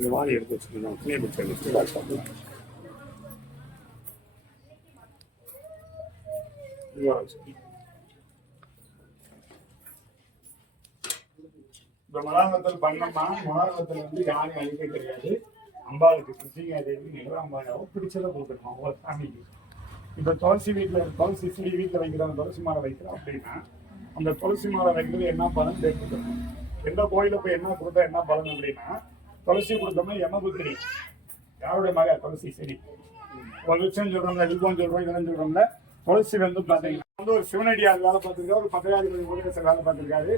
இந்த வாழை எடுத்து வச்சுக்கணும். கிளீன் வச்சு இந்த மலாங்கத்தில் பண்ணமா மலாங்கத்தில் வந்து யாரையும் அழிக்க தெரியாது. அம்பாளுக்கு கிருஷ்ணா தேவி நிகழாம்பாளாவோ பிடிச்சதை கொடுத்துருக்கோம் ஒவ்வொரு சாமிக்கு. இப்போ துளசி வீட்டில் துளசி செடி வீட்டில் வைக்கிறோம், துளசி மாலை வைக்கிறோம் அப்படின்னா அந்த துளசி மாலை வைக்கிறது என்ன பலன் தெரிஞ்சுக்கணும். எந்த கோயில போய் என்ன கொடுத்தா என்ன பலன் அப்படின்னா, துளசி கொடுத்தோம்னா யமபுத்திரி யாருடைய மக துளசி செடி ஒரு லட்சம் சொல்றோம்ல, வில்வம் சொல்றோம், இதெல்லாம் சொல்றோம்ல. துளசி வந்து பாத்தீங்கன்னா வந்து ஒரு சிவனடியார் வேலை பார்த்திருக்காரு, ஒரு பத்திராதிபதி உலகத்தில் வேலை பார்த்திருக்காரு.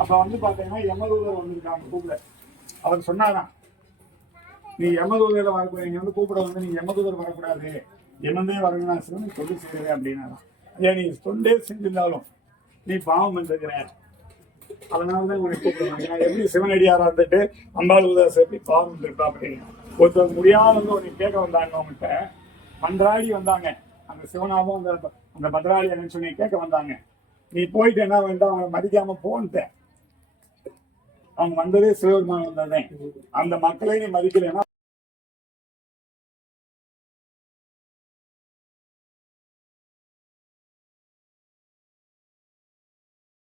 அப்ப வந்து பாத்தீங்கன்னா யமதூதர் வந்திருக்காங்க கூப்பிட. அவர் சொன்னாராம், நீ யமதூதரை வரக்கூடாது, நீங்க வந்து கூப்பிட வந்து நீங்க யமதூதர் வரக்கூடாது, என்னந்தே வரணும்னா சிவன் சொல்லி செய்யறேன் அப்படின்னாராம். ஏன் நீ தொண்டே செஞ்சிருந்தாலும் நீ பாவம் பண்ணிருக்கிற, அதனாலதான் உனக்கு கூப்பிடுவாங்க. எப்படி சிவனடியாரா இருந்துட்டு அம்பாள் உதாசை எப்படி பாவம் இருக்கா அப்படின்னு ஒருத்தர் முடியாதவங்க உனக்கு கேட்க வந்தாங்க. அவங்ககிட்ட மன்றாடி வந்தாங்க. அந்த சிவனாவும் அந்த பத்ராளி என்னன்னு சொல்லி கேட்க வந்தாங்க. நீ போயிட்டு என்ன வேண்டாம், அவங்க மதிக்காம போன்ட்ட. அவங்க வந்ததே சிவபெருமான் வந்ததே. அந்த மக்களை நீ மதிக்கலைன்னா